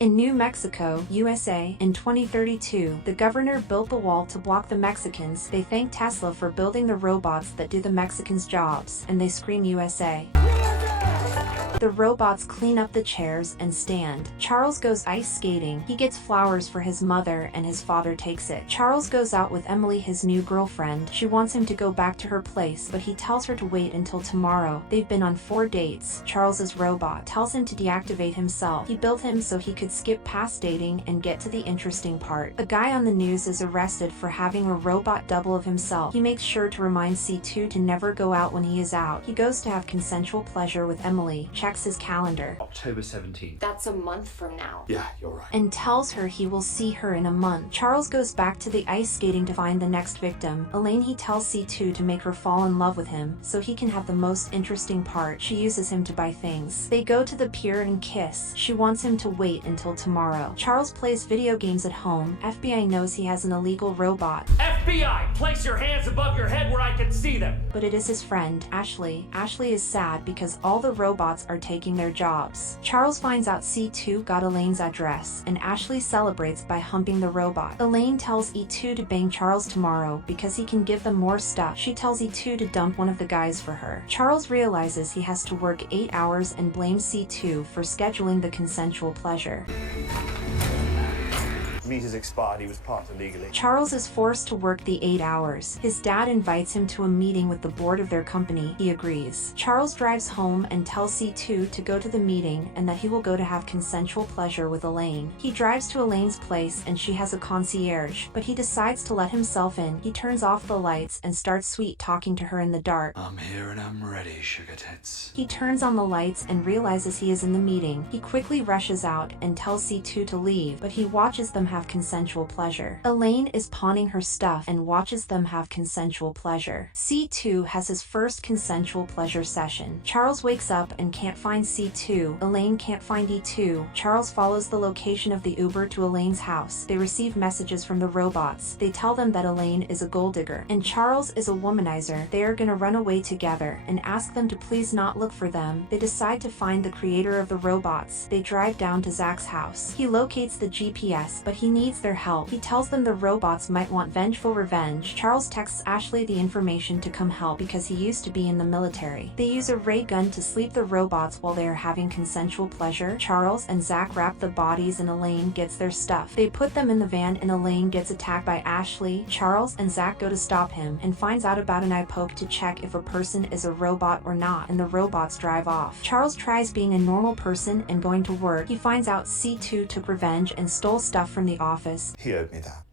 In New Mexico, USA, in 2032, the governor built the wall to block the Mexicans. They thank Tesla for building the robots that do the Mexicans' jobs, and they scream USA. The robots clean up the chairs and stand. Charles goes ice skating. He gets flowers for his mother and his father takes it. Charles goes out with Emily, his new girlfriend. She wants him to go back to her place, but he tells her to wait until tomorrow. They've been on 4 dates. Charles's robot tells him to deactivate himself. He built him so he could skip past dating and get to the interesting part. A guy on the news is arrested for having a robot double of himself. He makes sure to remind C2 to never go out when he is out. He goes to have consensual pleasure with Emily, checks his calendar. October 17th. That's a month from now. Yeah, you're right. And tells her he will see her in a month. Charles goes back to the ice skating to find the next victim. Elaine, he tells C2 to make her fall in love with him so he can have the most interesting part. She uses him to buy things. They go to the pier and kiss. She wants him to wait until tomorrow. Charles plays video games at home. FBI knows he has an illegal robot. FBI, place your hands above your head where I can see them. But it is his friend, Ashley. Ashley is sad because all the robots are taking their jobs. Charles finds out C2 got Elaine's address, and Ashley celebrates by humping the robot. Elaine tells E2 to bang Charles tomorrow because he can give them more stuff. She tells E2 to dump one of the guys for her. Charles realizes he has to work 8 hours and blames C2 for scheduling the consensual pleasure. Meter's expired, he was parked illegally. Charles is forced to work the 8 hours. His dad invites him to a meeting with the board of their company. He agrees. Charles drives home and tells C2 to go to the meeting and that he will go to have consensual pleasure with Elaine. He drives to Elaine's place and she has a concierge, but he decides to let himself in. He turns off the lights and starts sweet talking to her in the dark. I'm here and I'm ready, sugar tits. He turns on the lights and realizes he is in the meeting. He quickly rushes out and tells C2 to leave, but he watches them have consensual pleasure. Elaine is pawning her stuff and watches them have consensual pleasure. C2 has his first consensual pleasure session. Charles wakes up and can't find C2. Elaine can't find E2. Charles follows the location of the Uber to Elaine's house. They receive messages from the robots. They tell them that Elaine is a gold digger and Charles is a womanizer. They are gonna run away together and ask them to please not look for them. They decide to find the creator of the robots. They drive down to Zach's house. He locates the GPS, but he needs their help. He tells them the robots might want vengeful revenge. Charles texts Ashley the information to come help because he used to be in the military. They use a ray gun to sleep the robots while they are having consensual pleasure. Charles and Zach wrap the bodies and Elaine gets their stuff. They put them in the van and Elaine gets attacked by Ashley. Charles and Zach go to stop him and finds out about an eye poke to check if a person is a robot or not, and the robots drive off. Charles tries being a normal person and going to work. He finds out C2 took revenge and stole stuff from the office. He owed me that.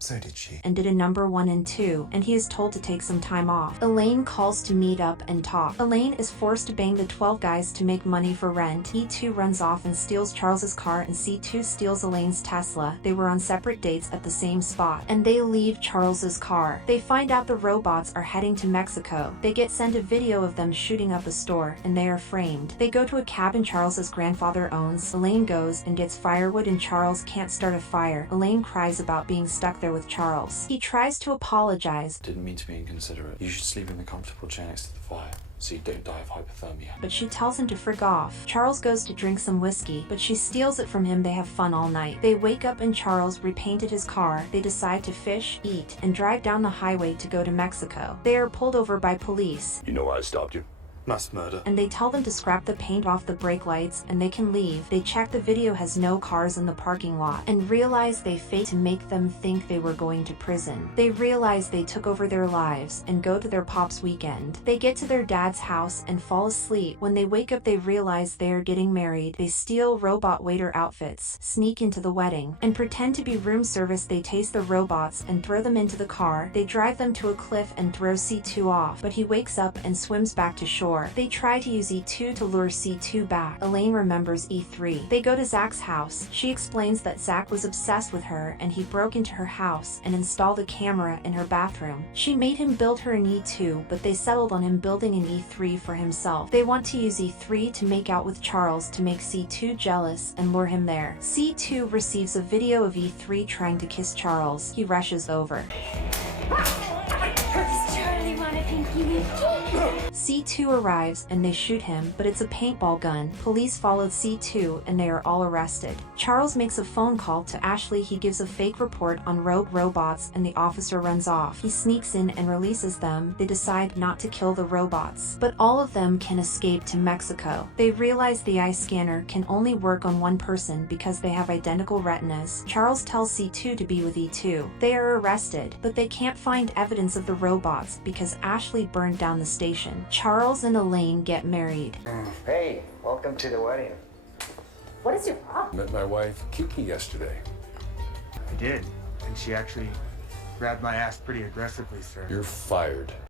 So did she. And did a number 1 and 2, and he is told to take some time off. Elaine calls to meet up and talk. Elaine is forced to bang the 12 guys to make money for rent. E2 runs off and steals Charles's car and C2 steals Elaine's Tesla. They were on separate dates at the same spot, and they leave Charles's car. They find out the robots are heading to Mexico. They get sent a video of them shooting up a store, and they are framed. They go to a cabin Charles's grandfather owns. Elaine goes and gets firewood and Charles can't start a fire. Elaine cries about being stuck there with Charles. He tries to apologize. Didn't mean to be inconsiderate. You should sleep in the comfortable chair next to the fire so you don't die of hypothermia. But she tells him to frick off. Charles goes to drink some whiskey, but she steals it from him. They have fun all night. They wake up and Charles repainted his car. They decide to fish, eat, and drive down the highway to go to Mexico. They are pulled over by police. You know why I stopped you? Mass murder. And they tell them to scrap the paint off the brake lights and they can leave. They check the video has no cars in the parking lot and realize they faked to make them think they were going to prison. They realize they took over their lives and go to their pop's weekend. They get to their dad's house and fall asleep. When they wake up they realize they are getting married. They steal robot waiter outfits, sneak into the wedding, and pretend to be room service. They taste the robots and throw them into the car. They drive them to a cliff and throw C2 off, but he wakes up and swims back to shore. They try to use E2 to lure C2 back. Elaine remembers E3. They go to Zach's house. She explains that Zach was obsessed with her and he broke into her house and installed a camera in her bathroom. She made him build her an E2, but they settled on him building an E3 for himself. They want to use E3 to make out with Charles to make C2 jealous and lure him there. C2 receives a video of E3 trying to kiss Charles. He rushes over. Charlie wanted C2 arrives and they shoot him, but it's a paintball gun. Police followed C2 and they are all arrested. Charles makes a phone call to Ashley. He gives a fake report on rogue robots and the officer runs off. He sneaks in and releases them. They decide not to kill the robots, but all of them can escape to Mexico. They realize the eye scanner can only work on one person because they have identical retinas. Charles tells C2 to be with E2. They are arrested, but they can't find evidence of the robots because Ashley burned down the station. Charles and Elaine get married. Hey, welcome to the wedding. What is your problem? Met my wife, Kiki, yesterday. I did, and she actually grabbed my ass pretty aggressively, sir. You're fired.